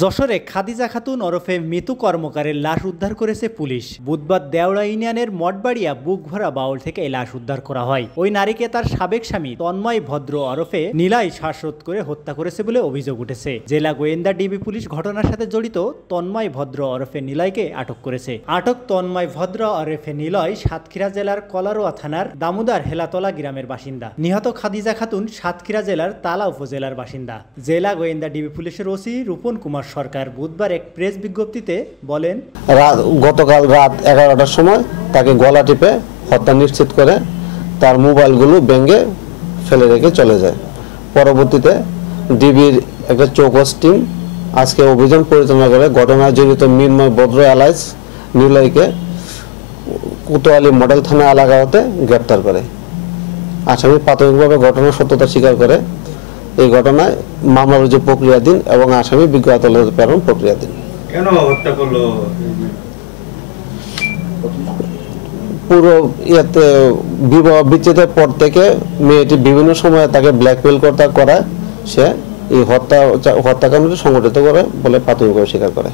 যশোরে খাদিজা খাতুন ওরফে মিতু কর্মকারের লাশ উদ্ধার করেছে পুলিশ। বুধবার দেওড়া ইউনিয়নের মঠবাড়িয়া বুকভরা বাউল থেকে এই লাশ উদ্ধার করা হয়। ওই নারীকে তার সাবেক স্বামী তন্ময় ভদ্র ওরফে নীলাই শ্বাসরোধ করে হত্যা করেছে বলে অভিযোগ উঠেছে। জেলা গোয়েন্দা ডিবি পুলিশ ঘটনার সাথে জড়িত তন্ময় ভদ্র ওরফে নীলাইকে আটক করেছে। আটক তন্ময় ভদ্র ওরফে নীলয় সাতক্ষীরা জেলার কলারোয়া থানার দামোদর হেলাতলা গ্রামের বাসিন্দা। নিহত খাদিজা খাতুন সাতক্ষীরা জেলার তালা উপজেলার বাসিন্দা। জেলা গোয়েন্দা ডিবি পুলিশের ওসি রূপন কুমার সরকার বুধবার এক প্রেস বিজ্ঞপ্তিতে বলেন, গতকাল রাত 11টার সময় তাকে গলা টিপে হত্যা নিশ্চিত করে তার মোবাইলগুলো ভেঙে ফেলে রেখে চলে যায়। পরবর্তীতে ডিবির একটা চৌকস টিম আজকে অভিযান পরিচালনা করে ঘটনায় জড়িত মিন্ময় ভদ্র এলাইস নিলয়কে কোতোয়ালি মডেল থানা এলাকা হতে গ্রেপ্তার করে। আসামি প্রাথমিকভাবে ঘটনার সত্যতা স্বীকার করে। এই ঘটনায় মামলা রুজু প্রক্রিয়াধীন এবং আসামি বিজ্ঞ আদালতে প্রেরণ প্রক্রিয়াধীন। কেন হত্যা করলো? পুরো বিবাহ বিচ্ছেদের পর থেকে মেয়েটি বিভিন্ন সময়ে তাকে ব্ল্যাকমেল করায় সে এই হত্যাকাণ্ডটি সংঘটিত করে বলে প্রাথমিকভাবে স্বীকার করে।